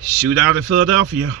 Shootout in Philadelphia.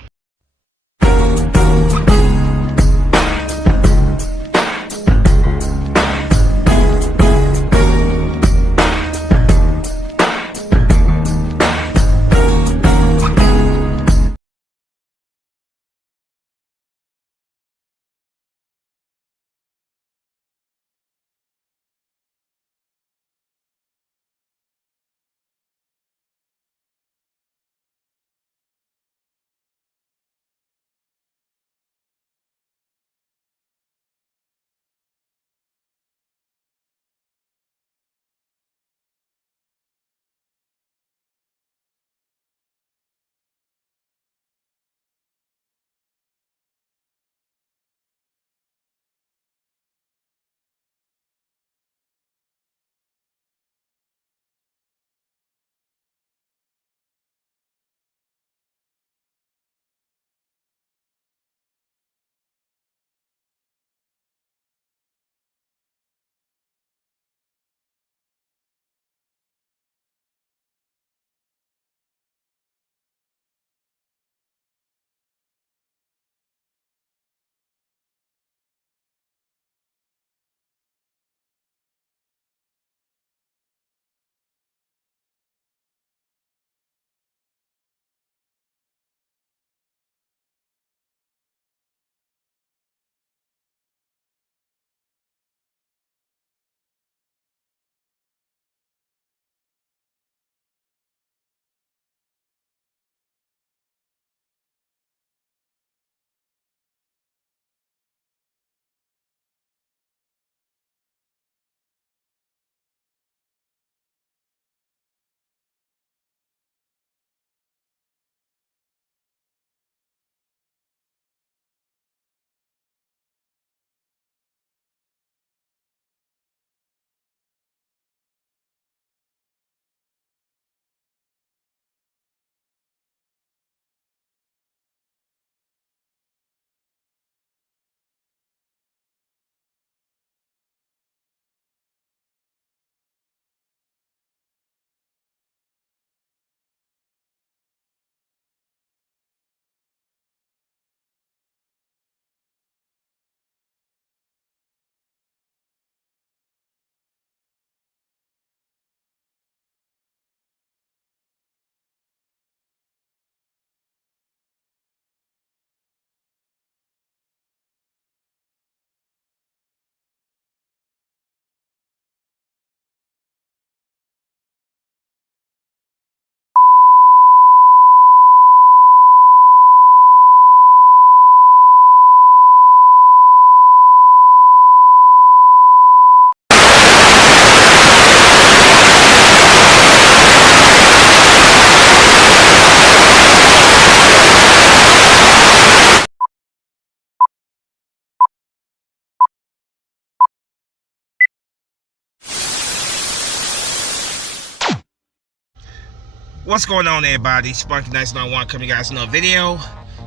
What's going on, everybody? Sparky Nice 91 coming, guys, another video.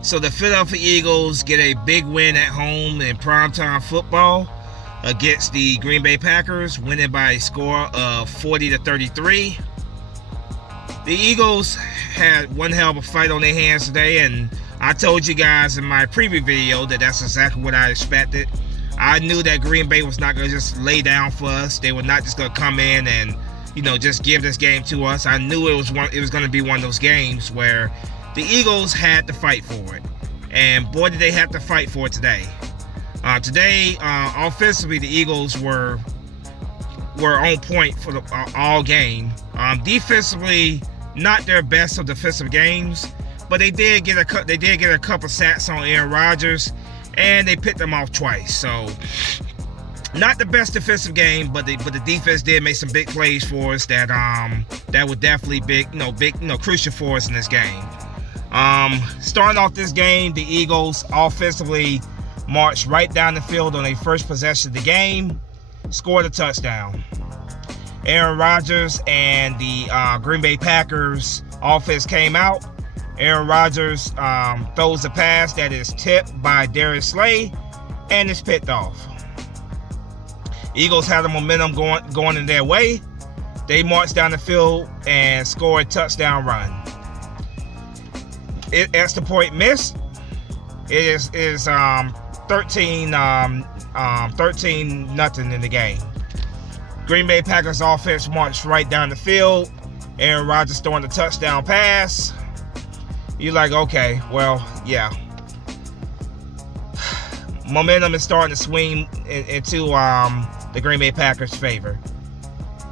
So the Philadelphia Eagles get a big win at home in primetime football against the Green Bay Packers, winning by a score of 40-33. The Eagles had one hell of a fight on their hands today, and I told you guys in my preview video that that's exactly what I expected. I knew that Green Bay was not going to just lay down for us. They were not just going to come in and just give this game to us. I knew it was going to be one of those games where the Eagles had to fight for it, and boy, did they have to fight for it today. Today, offensively, the Eagles were on point for the all game. Defensively, not their best of defensive games, but they did get a couple sacks on Aaron Rodgers, and they picked them off twice. So, not the best defensive game, but the defense did make some big plays for us that were definitely big, crucial for us in this game. Starting off this game, the Eagles offensively marched right down the field on their first possession of the game, scored a touchdown. Aaron Rodgers and the Green Bay Packers offense came out. Aaron Rodgers throws a pass that is tipped by Darius Slay and is picked off. Eagles had the momentum going in their way. They marched down the field and scored a touchdown run. extra point miss. It is 13 nothing in the game. Green Bay Packers offense marched right down the field. Aaron Rodgers throwing the touchdown pass. You're like, okay, well, yeah. Momentum is starting to swing into the Green Bay Packers' favor.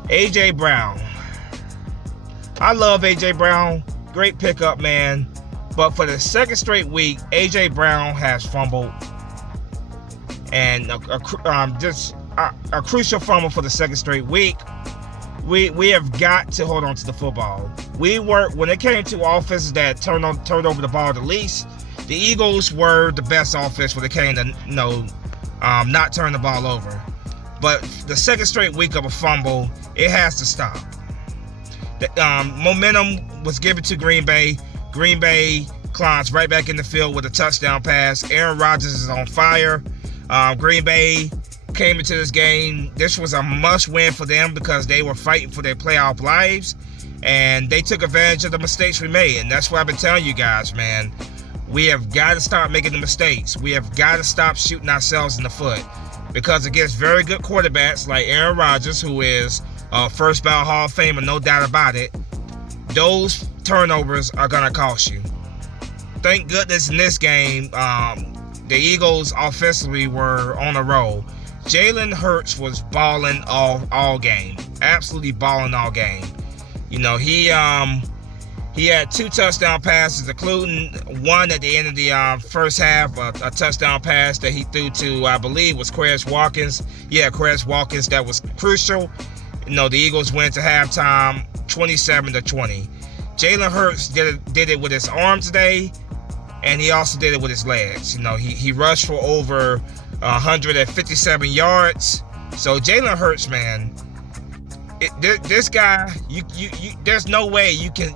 A.J. Brown. I love A.J. Brown. Great pickup, man. But for the second straight week, A.J. Brown has fumbled. And just a crucial fumble for the second straight week. We have got to hold on to the football. When it came to offenses that turned over the ball the least, the Eagles were the best offense when it came to not turn the ball over. But the second straight week of a fumble, it has to stop. The momentum was given to Green Bay. Green Bay climbs right back in the field with a touchdown pass. Aaron Rodgers is on fire. Green Bay came into this game. This was a must-win for them because they were fighting for their playoff lives, and they took advantage of the mistakes we made. And that's what I've been telling you guys, man. We have got to stop making the mistakes. We have got to stop shooting ourselves in the foot, because against very good quarterbacks like Aaron Rodgers, who is first ballot Hall of Famer, no doubt about it, those turnovers are going to cost you. Thank goodness in this game, the Eagles offensively were on a roll. Jalen Hurts was balling all game, absolutely balling all game. You know, he had 2 touchdown passes, including one at the end of the first half, a touchdown pass that he threw to, I believe, was Quez Watkins. Yeah, Quez Watkins, that was crucial. You know, the Eagles went to halftime 27-20. Jalen Hurts did it with his arm today, and he also did it with his legs. You know, he rushed for over 157 yards. So Jalen Hurts, man, this guy, there's no way you can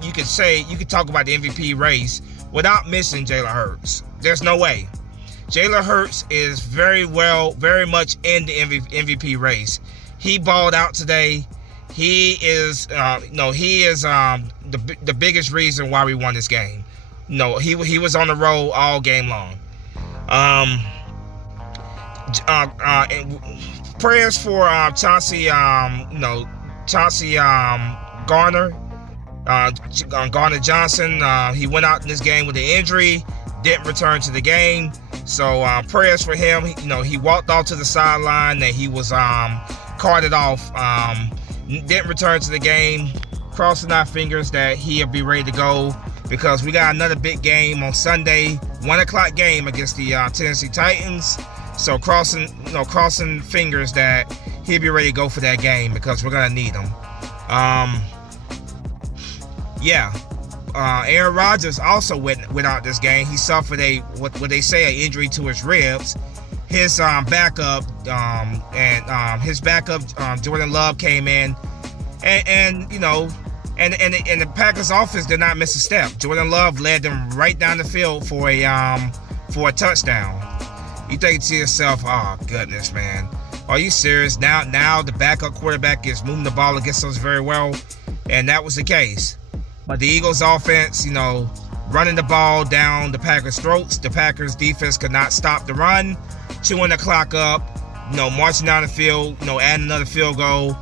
talk about the MVP race without missing Jalen Hurts. There's no way. Jalen Hurts is very much in the MVP race. He balled out today. He is the biggest reason why we won this game. No, he was on the roll all game long. Prayers for Chauncey Garner Johnson. He went out in this game with an injury, didn't return to the game. So prayers for him. He walked off to the sideline and he was carted off. Didn't return to the game. Crossing our fingers that he'll be ready to go, because we got another big game on Sunday, 1 o'clock game against the Tennessee Titans. So crossing fingers that he'll be ready to go for that game, because we're gonna need him. Aaron Rodgers also went out this game. He suffered what they say an injury to his ribs. His backup Jordan Love came in, and the Packers offense did not miss a step. Jordan Love led them right down the field for a touchdown. You think to yourself, oh goodness, man, are you serious? Now the backup quarterback is moving the ball against us very well, and that was the case. But the Eagles offense, running the ball down the Packers' throats. The Packers defense could not stop the run. Chewing the clock up, marching down the field, adding another field goal.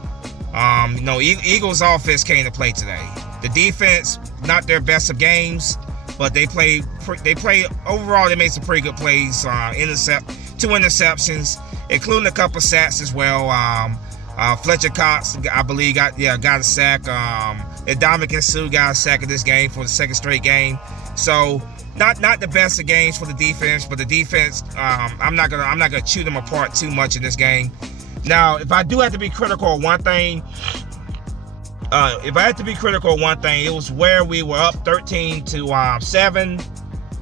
Eagles offense came to play today. The defense, not their best of games, but they played overall. They made some pretty good plays. 2 interceptions, including a couple sacks as well. Fletcher Cox, I believe, got a sack. Ndamukong Suh got a sack in this game for the second straight game. So not the best of games for the defense, but the defense, I'm not gonna chew them apart too much in this game. Now, if I do have to be critical of one thing, it was where we were up 13-7,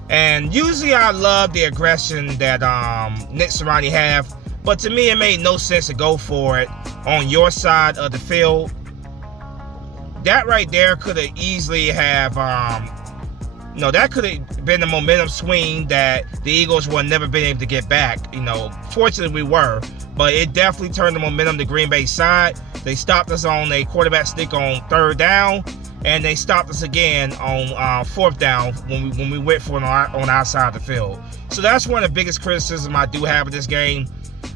and usually I love the aggression that Nick Sirianni have, but to me it made no sense to go for it on your side of the field. That right there could have easily have that could have been the momentum swing that the Eagles would never been able to get back. Fortunately we were, but it definitely turned the momentum to Green Bay's side. They stopped us on a quarterback sneak on 3rd down, and they stopped us again on fourth down when we went for it on our side of the field. So that's one of the biggest criticisms I do have of this game.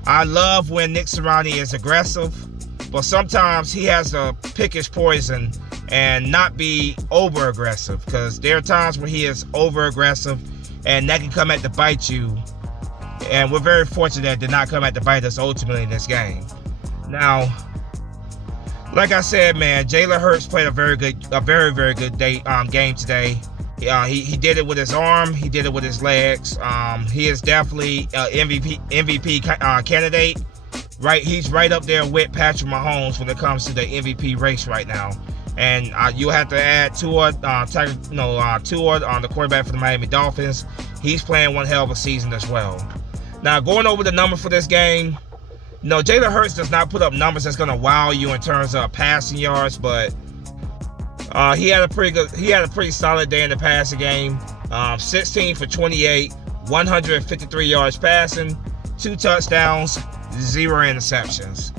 I love when Nick Sirianni is aggressive, but sometimes he has to pick his poison and not be over aggressive, because there are times when he is over aggressive and that can come at to bite you. And we're very fortunate that it did not come at to bite us ultimately in this game. Now, like I said, man, Jalen Hurts played a very, very good game today. He did it with his arm. He did it with his legs. He is definitely MVP candidate. Right, he's right up there with Patrick Mahomes when it comes to the MVP race right now. And you have to add Tua, the quarterback for the Miami Dolphins. He's playing one hell of a season as well. Now, going over the number for this game, Jalen Hurts does not put up numbers that's going to wow you in terms of passing yards, but he had a pretty solid day in the passing game. 16 for 28, 153 yards passing, 2 touchdowns, 0 interceptions.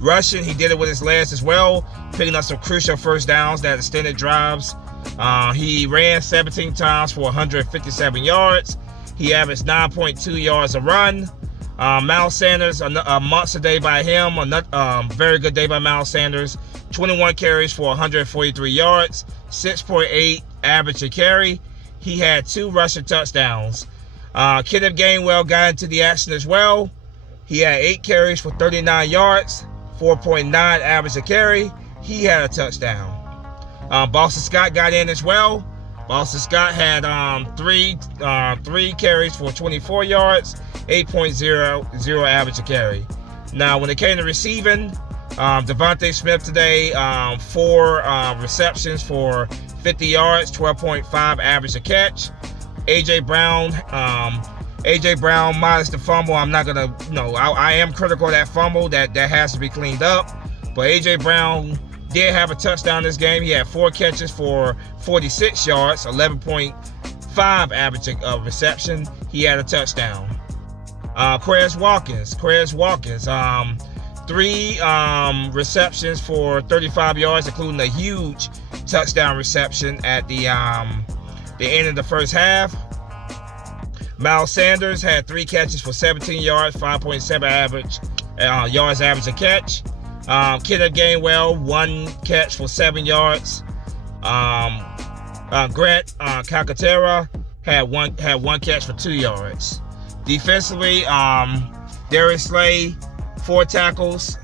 Rushing, he did it with his legs as well, picking up some crucial first downs that extended drives. He ran 17 times for 157 yards. He averaged 9.2 yards a run. Miles Sanders, a monster day by him. A very good day by Miles Sanders. 21 carries for 143 yards, 6.8 average a carry. He had 2 rushing touchdowns. Kenneth Gainwell got into the action as well. He had 8 carries for 39 yards, 4.9 average a carry. He had a touchdown. Boston Scott got in as well. Boston Scott had 3 carries for 24 yards, 8.0 average a carry. Now, when it came to receiving, Devontae Smith today, 4 receptions for 50 yards, 12.5 average a catch. AJ Brown minus the fumble. I'm not gonna, I am critical of that fumble. That has to be cleaned up. But AJ Brown did have a touchdown this game. He had 4 catches for 46 yards, 11.5 average reception. He had a touchdown. Quez Watkins, 3 receptions for 35 yards, including a huge touchdown reception at the end of the first half. Miles Sanders had 3 catches for 17 yards, 5.7 yards average a catch. Kenneth Gainwell, 1 catch for 7 yards. Grant Calcaterra had one catch for 2 yards. Defensively, Darius Slay, 4 tackles.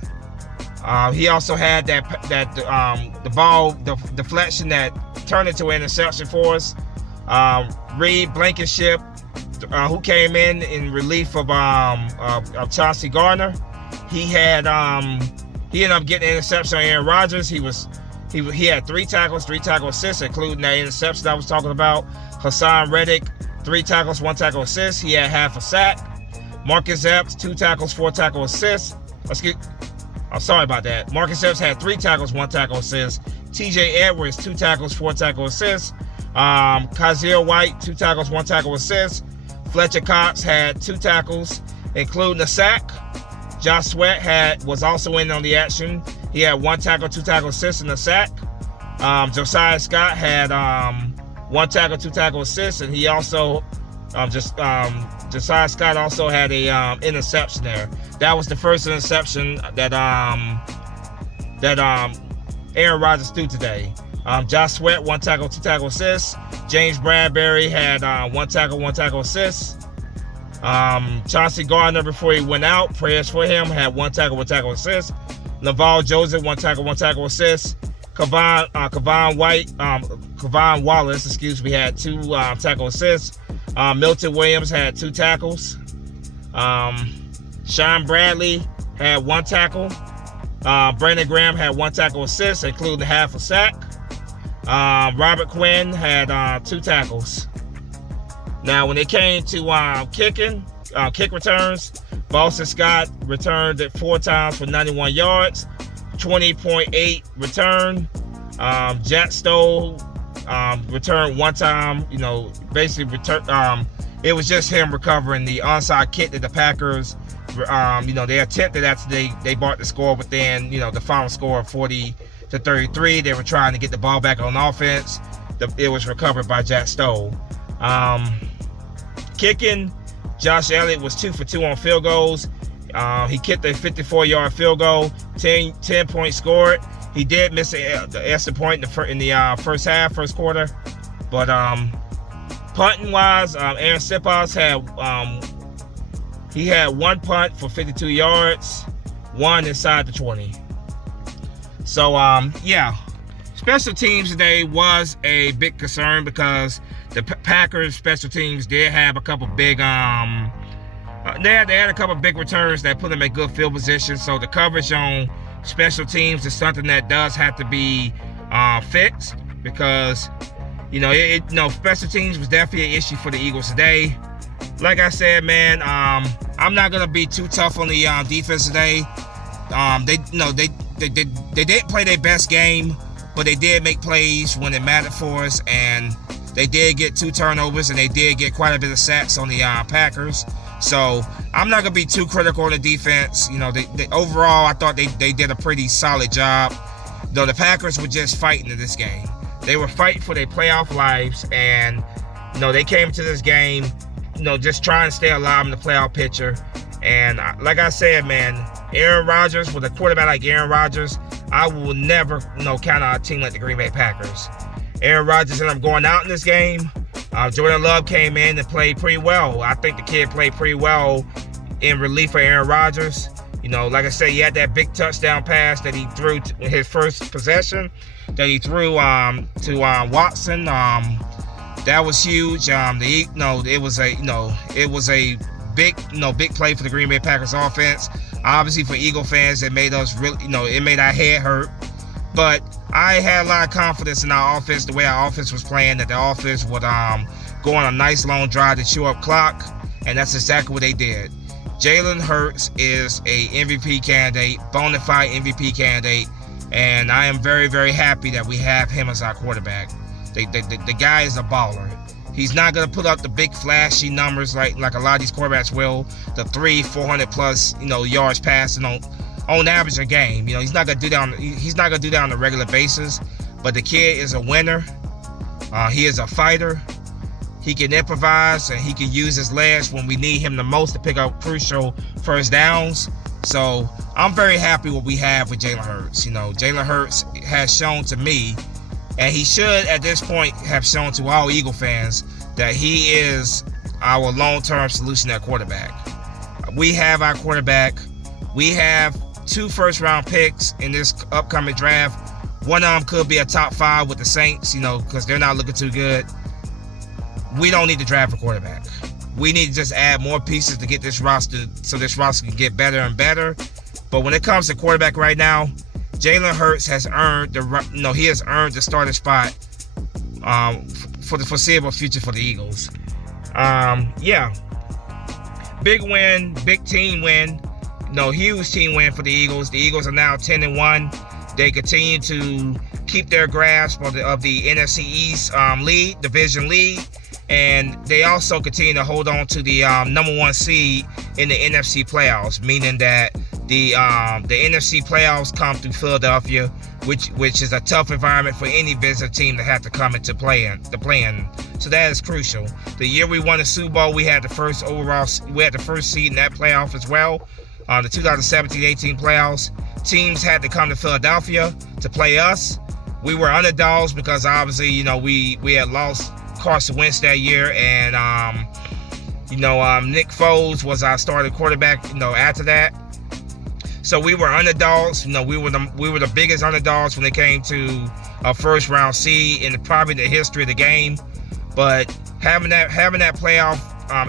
He also had the ball deflection that turned into an interception for us. Reed Blankenship, who came in relief of Chauncey Gardner, he ended up getting an interception on Aaron Rodgers. He had 3 tackles, 3 tackle assists, including that interception I was talking about. Hassan Reddick, 3 tackles, 1 tackle assist. He had half a sack. Marcus Epps, 2 tackles, 4 tackle assists. I'm sorry about that. Marcus Epps had 3 tackles, 1 tackle assist. TJ Edwards, 2 tackles, 4 tackle assists. Kazir White, 2 tackles, 1 tackle assist. Fletcher Cox had 2 tackles, including a sack. Josh Sweat was also in on the action. He had 1 tackle, 2 tackle assists, and a sack. Josiah Scott had 1 tackle, 2 tackle assists, and he also Josiah Scott also had a interception there. That was the first interception that Aaron Rodgers threw today. Josh Sweat, 1 tackle, 2 tackle assists. James Bradbury had 1 tackle, 1 tackle assists. Chauncey Gardner, before he went out, prayers for him, had 1 tackle, 1 tackle assist. Laval Joseph, 1 tackle, 1 tackle assist. Kavon Wallace, had 2 tackle assists. Milton Williams had 2 tackles. Sean Bradley had 1 tackle. Brandon Graham had 1 tackle assist, including half a sack. Robert Quinn had 2 tackles. Now, when it came to kick returns, Boston Scott returned it 4 times for 91 yards, 20.8 return. Jack Stoll returned 1 time. It was just him recovering the onside kick that the Packers, they attempted after they brought the score within, the final score of 47 to 33. They were trying to get the ball back on offense. It was recovered by Jack Stoll. Kicking, Josh Elliott was 2 for 2 on field goals. He kicked a 54-yard field goal, 10 points scored. He did miss the extra point in the first quarter. But punting-wise, Aaron Sipos had 1 punt for 52 yards, 1 inside the 20. So, yeah, special teams today was a big concern because the Packers special teams did have a couple big, they had a couple big returns that put them in good field position. So the coverage on special teams is something that does have to be fixed because, special teams was definitely an issue for the Eagles today. Like I said, man, I'm not gonna be too tough on the defense today. They didn't play their best game, but they did make plays when it mattered for us, and they did get 2 turnovers, and they did get quite a bit of sacks on the Packers. So I'm not gonna be too critical on the defense. They overall, I thought they did a pretty solid job. Though the Packers were just fighting in this game. They were fighting for their playoff lives, and they came to this game, just trying to stay alive in the playoff picture. And like I said, man, Aaron Rodgers, with a quarterback like Aaron Rodgers, I will never, count out a team like the Green Bay Packers. Aaron Rodgers ended up going out in this game. Jordan Love came in and played pretty well. I think the kid played pretty well in relief for Aaron Rodgers. Like I said, he had that big touchdown pass that he threw in his first possession that he threw to Watson. That was huge. It was a big play for the Green Bay Packers offense. Obviously for Eagle fans, it made us really, it made our head hurt. But I had a lot of confidence in our offense, the way our offense was playing, that the offense would go on a nice long drive to chew up clock, and that's exactly what they did. Jalen Hurts is a MVP candidate, bona fide MVP candidate, and I am very, very happy that we have him as our quarterback. The guy is a baller. He's not going to put up the big flashy numbers like a lot of these quarterbacks will, the 400 plus yards passing on average a game. He's not going to do that on a regular basis. But the kid is a winner. He is a fighter. He can improvise, and he can use his legs when we need him the most to pick up crucial first downs. So I'm very happy what we have with Jalen Hurts. Jalen Hurts has shown to me, and he should at this point have shown to all Eagle fans, that he is our long-term solution at quarterback. We have our quarterback. We have 2 first-round picks in this upcoming draft. One of them could be a top 5 with the Saints, because they're not looking too good. We don't need to draft a quarterback. We need to just add more pieces to get this roster, so this roster can get better and better. But when it comes to quarterback right now, Jalen Hurts has earned the starting spot for the foreseeable future for the Eagles. Big win, big team win. Huge team win for the Eagles. The Eagles are now 10-1. They continue to keep their grasp of the NFC East division lead. And they also continue to hold on to the number 1 seed in the NFC playoffs, meaning that the NFC playoffs come through Philadelphia, which is a tough environment for any visitor team to have to come into play in. So that is crucial. The year we won the Super Bowl, we had the first seed in that playoff as well. The 2017-18 playoffs, teams had to come to Philadelphia to play us. We were underdogs because obviously, we had lost Carson Wentz that year, and Nick Foles was our starting quarterback. After that, so we were underdogs. We were the biggest underdogs when it came to a first round seed in probably the history of the game. But having that playoff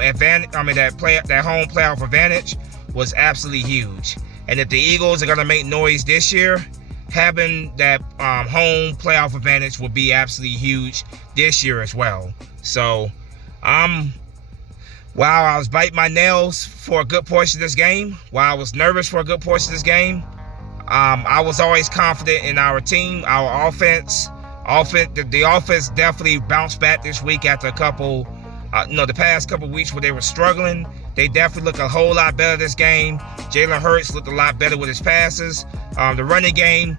advantage, that home playoff advantage was absolutely huge. And if the Eagles are gonna make noise this year, having that home playoff advantage will be absolutely huge this year as well. So, while I was biting my nails for a good portion of this game, while I was nervous for a good portion of this game, I was always confident in our team, our offense. The offense definitely bounced back this week after a couple, the past couple weeks where they were struggling. They definitely look a whole lot better this game. Jalen Hurts looked a lot better with his passes. The running game,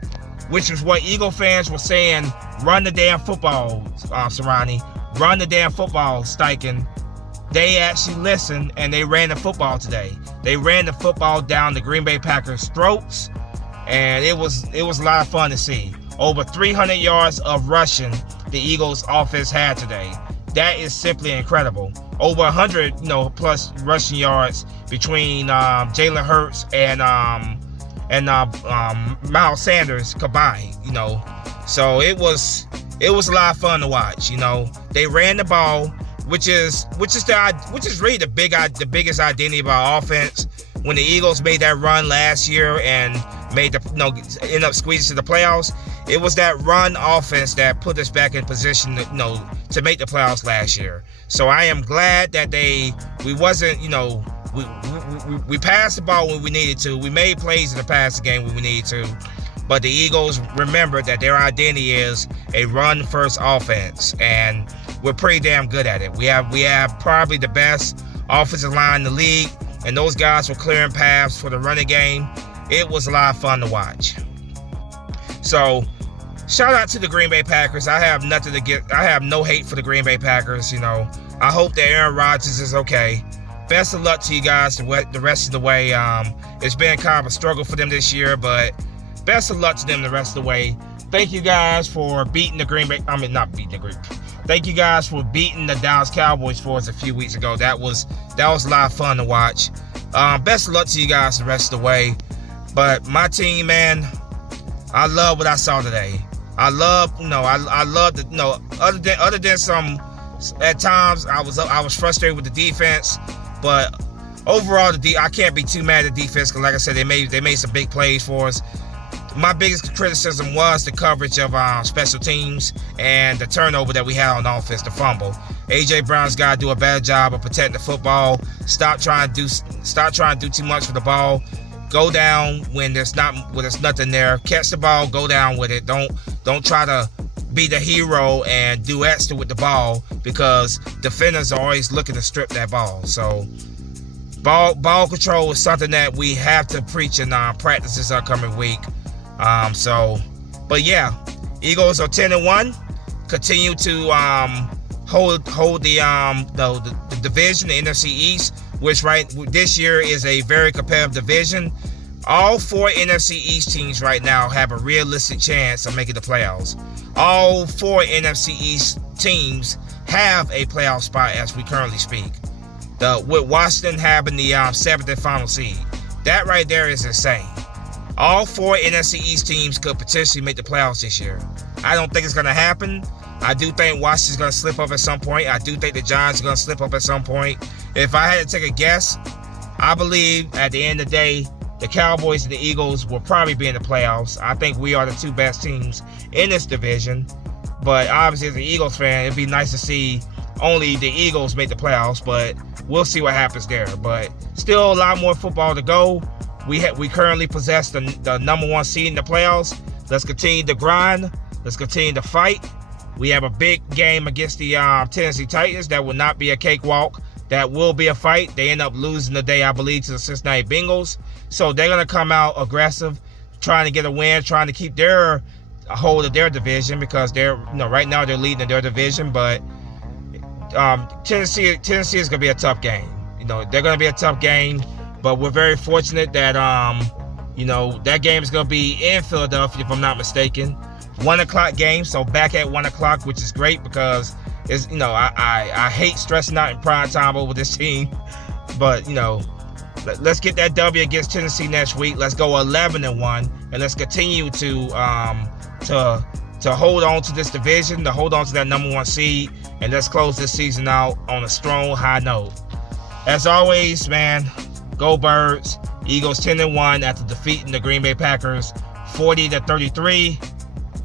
which is what Eagle fans were saying, run the damn football, Serrani. Run the damn football, Steichen. They actually listened, and they ran the football today. They ran the football down the Green Bay Packers' throats, and it was a lot of fun to see. Over 300 yards of rushing the Eagles' offense had today. That is simply incredible. Over 100, plus rushing yards between Jalen Hurts and Miles Sanders combined. So it was a lot of fun to watch. They ran the ball, which is really the biggest identity of our offense. When the Eagles made that run last year and end up squeezing to the playoffs, it was that run offense that put us back in position to make the playoffs last year. So I am glad that we passed the ball when we needed to. We made plays in the passing game when we needed to. But the Eagles remembered that their identity is a run-first offense, and we're pretty damn good at it. We have probably the best offensive line in the league, and those guys were clearing paths for the running game. It was a lot of fun to watch. So, shout out to the Green Bay Packers. I have no hate for the Green Bay Packers. I hope that Aaron Rodgers is okay. Best of luck to you guys the rest of the way. It's been kind of a struggle for them this year, but best of luck to them the rest of the way. Thank you guys for beating the Green Bay. Thank you guys for beating the Dallas Cowboys for us a few weeks ago. That was a lot of fun to watch. Best of luck to you guys the rest of the way. But my team, man, I love what I saw today. I love other than some at times I was frustrated with the defense, but overall I can't be too mad at the defense because, like I said, they made some big plays for us. My biggest criticism was the coverage of special teams and the turnover that we had on offense, the fumble. A.J. Brown's got to do a better job of protecting the football. Stop trying to do too much for the ball. Go down when there's nothing there. Catch the ball, go down with it. Don't try to be the hero and do extra with the ball because defenders are always looking to strip that ball. So ball control is something that we have to preach in practice this upcoming week. But yeah, Eagles are 10-1. Continue to hold the division, the NFC East, which this year is a very competitive division. All 4 NFC East teams right now have a realistic chance of making the playoffs. All 4 NFC East teams have a playoff spot as we currently speak. With Washington having the 7th and final seed. That right there is insane. All 4 NFC East teams could potentially make the playoffs this year. I don't think it's going to happen. I do think Washington's going to slip up at some point. I do think the Giants are going to slip up at some point. If I had to take a guess, I believe at the end of the day, the Cowboys and the Eagles will probably be in the playoffs. I think we are the 2 best teams in this division. But obviously, as an Eagles fan, it'd be nice to see only the Eagles make the playoffs. But we'll see what happens there. But still a lot more football to go. We currently possess the number 1 seed in the playoffs. Let's continue to grind. Let's continue to fight. We have a big game against the Tennessee Titans. That will not be a cakewalk. That will be a fight. They end up losing today, I believe, to the Cincinnati Bengals. So they're going to come out aggressive, trying to get a win, trying to keep their hold of their division because right now they're leading in their division. But Tennessee is going to be a tough game. They're going to be a tough game. But we're very fortunate that that game is going to be in Philadelphia, if I'm not mistaken. 1:00 game, so back at 1:00, which is great because it's I hate stressing out in prime time over this team. But let's get that W against Tennessee next week. Let's go 11-1, and let's continue to hold on to this division, to hold on to that number 1 seed, and let's close this season out on a strong high note. As always, man, go Birds. Eagles 10-1 after defeating the Green Bay Packers 40-33.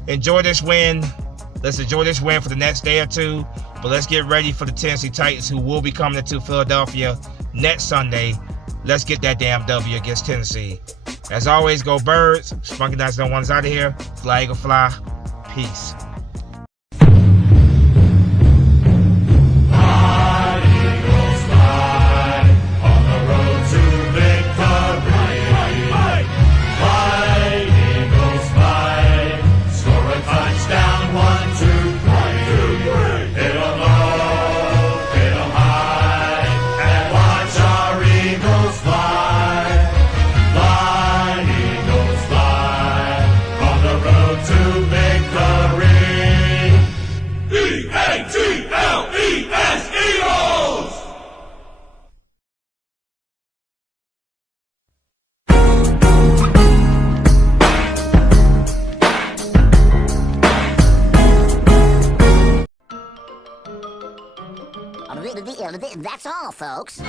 Enjoy this win. Let's enjoy this win for the next day or two. But let's get ready for the Tennessee Titans, who will be coming to Philadelphia next Sunday. Let's get that damn W against Tennessee. As always, go Birds. Spunky Nights No One's out of here. Fly Eagle Fly. Peace. Fly, Eagles fly. Well, that's all, folks.